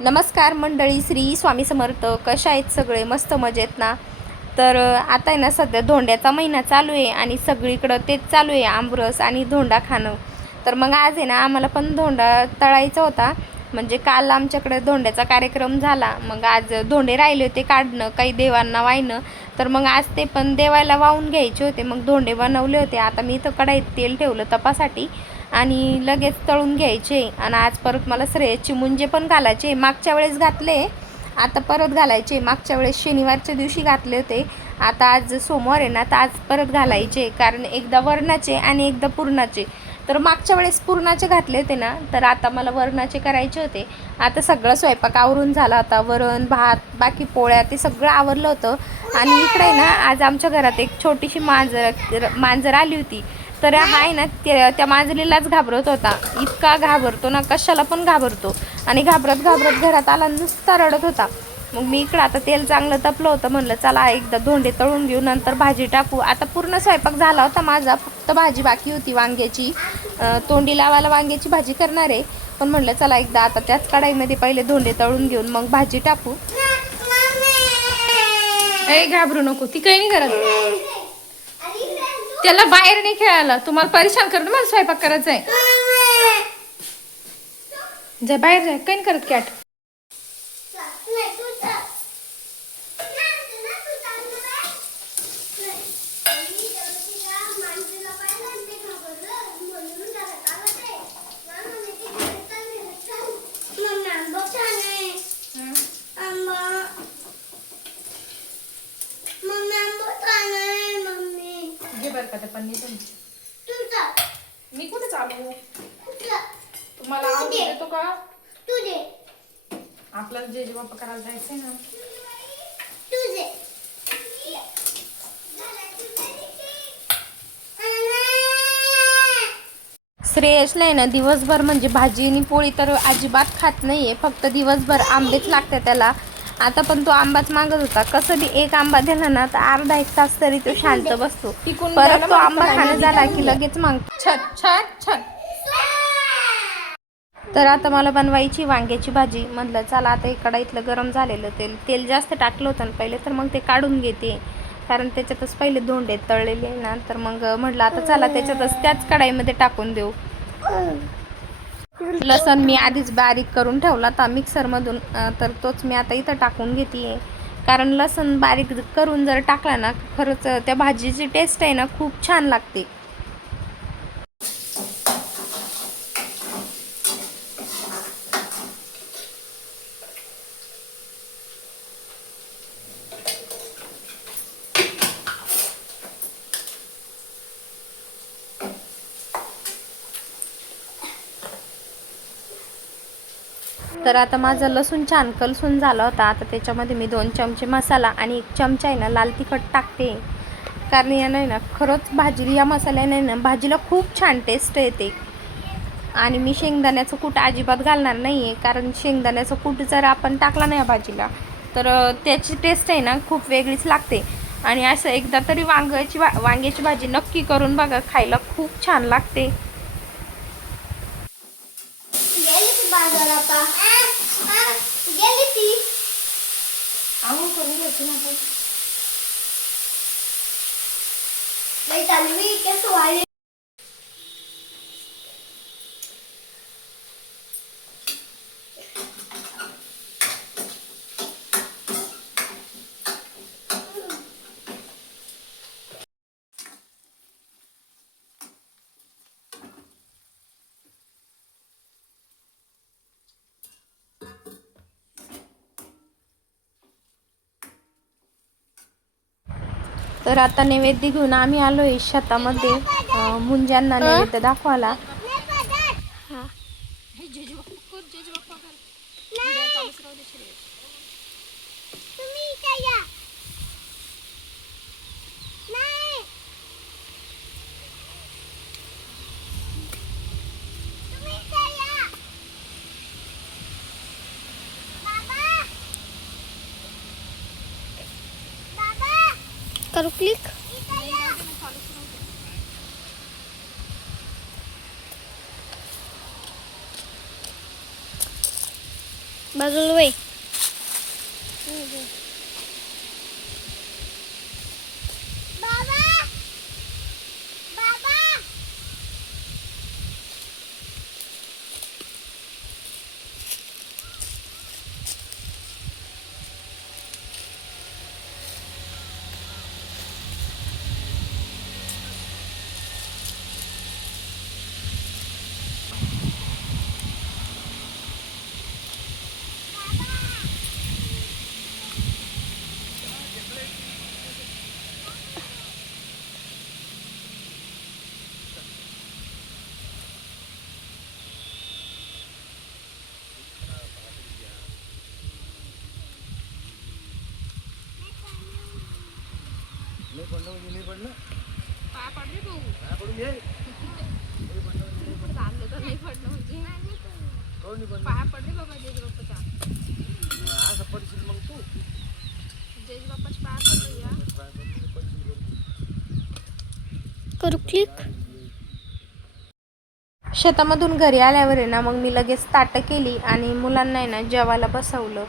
नमस्कार मंडळी, श्री स्वामी समर्थ. कशा आहेत सगळे? मस्त मजेत ना? तर आता आहे ना, सध्या धोंड्याचा महिना चालू आहे आणि सगळीकडं तेच चालू आहे, आमरस आणि धोंडा खाणं. तर मग आज आहे ना, आम्हाला पण धोंडा तळायचा होता. म्हणजे काल आमच्याकडे धोंड्याचा कार्यक्रम झाला, मग आज धोंडे राहिले होते काढणं, काही देवांना वाहिनं. तर मग आज ते पण देवाला वाहून घ्यायचे होते, मग धोंडे बनवले होते. आता मी इथं कढईत तेल ठेवलं तपासाठी आणि लगेच तळून घ्यायचे. आणि आज परत मला श्रेयसची मुंजे पण घालायचे. मागच्या वेळेस घातले, आता परत घालायचे. मागच्या वेळेस शनिवारच्या दिवशी घातले होते, आता आज सोमवार आहे ना, तर आज परत घालायचे. कारण एकदा वरणाचे आणि एकदा पुरणाचे. तर मागच्या वेळेस पुरणाचे घातले होते ना, तर आता मला वरणाचे करायचे होते. आता सगळं स्वयंपाक आवरून झाला होता. वरण भात बाकी पोळ्या ते सगळं आवरलं होतं. आणि इकडे ना, आज आमच्या घरात एक छोटीशी मांजर आली होती. तर हा आहे ना, त्या मांजरीलाच घाबरत होता. इतका घाबरतो ना, कशाला पण घाबरतो. आणि घाबरत घाबरत घरात आला, नुसता रडत होता. मग मी इकडं आता तेल चांगलं तपलं होतं, म्हणलं चला एकदा धोंडे तळून घेऊ, नंतर भाजी टाकू. आता पूर्ण स्वयंपाक झाला होता माझा, फक्त भाजी बाकी होती वांग्याची. तोंडी लावायला वांग्याची भाजी करणार आहे, पण म्हणलं चला एकदा आता त्याच कढईमध्ये पहिले धोंडे तळून घेऊन मग भाजी टाकू. घाबरू नको, ती काही नाही करत. त्याला बाहेर नाही खेळायला, तुम्हाला परेशान करत, मला स्वयंपाक करायचा आहे. जा बाहेर, जा, काही नाही करत कॅट. बरं का, मी कुठे चालू? तुम्हाला आवाज येतो का? आपल्याला जे बाप्पा करायला जायचंय ना. श्रेयसला आहे ना, दिवसभर म्हणजे भाजी आणि पोळी तर अजिबात खात नाहीये, फक्त दिवसभर आंबेच लागते त्याला. आता पण तो आंबाच मागत होता. कसं बी एक आंबा दिला ना, तर अर्धा एक तास तरी तो शांत बसतो. परत तो आंबा खाणं झाला की लगेच मागतो. छान छान छान. तर आता मला बनवायची वांग्याची भाजी. म्हटलं चला आता एक कढईतलं गरम झालेलं तेल जास्त टाकलं होतं ना पहिले, तर मग ते काढून घेते. कारण त्याच्यातच पहिले धोंडे तळलेले ना, तर मग म्हटलं आता चला त्याच्यातच त्याच कढईमध्ये टाकून देऊ. लसण मी आधीच बारीक करून ठेवला होता मिक्सरमधून, तर तोच मी आता इथं टाकून घेते. कारण लसण बारीक करून जर टाकला ना, खरंच त्या भाजीची टेस्ट आहे ना, खूप छान लागते. तर आता माझं लसूण छान कलसून झाला होता. आता त्याच्यामध्ये मी 2 चमचे मसाला आणि 1 चमचा आहे ना लाल तिखट टाकते. कारण यानं आहे ना, खरंच भाजी या मसाल्याने ना भाजीला खूप छान टेस्ट येते. आणि मी शेंगदाण्याचं कूट अजिबात घालणार नाही आहे, कारण शेंगदाण्याचं कूट जर आपण टाकला नाही भाजीला, तर त्याची टेस्ट आहे ना खूप वेगळीच लागते. आणि असं एकदा तरी वांग्याची भाजी नक्की करून बघा, खायला खूप छान लागते. तर आता नैवेद्य घेऊन आम्ही आलोय शेतामध्ये, मुंज्यांना नैवेद्य दाखवायला. करू क्लिक. बघल वय करू क्लिक. शेतामधून घरी आल्यावर आहे ना मग मी लगेच ताटं केली आणि मुलांना आहे ना जेवायला बसवलं.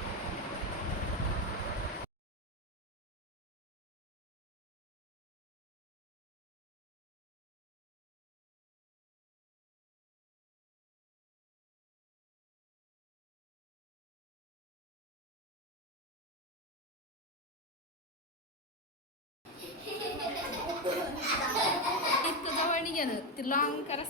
इतकं जवळ निघालं ते लॉंग करा.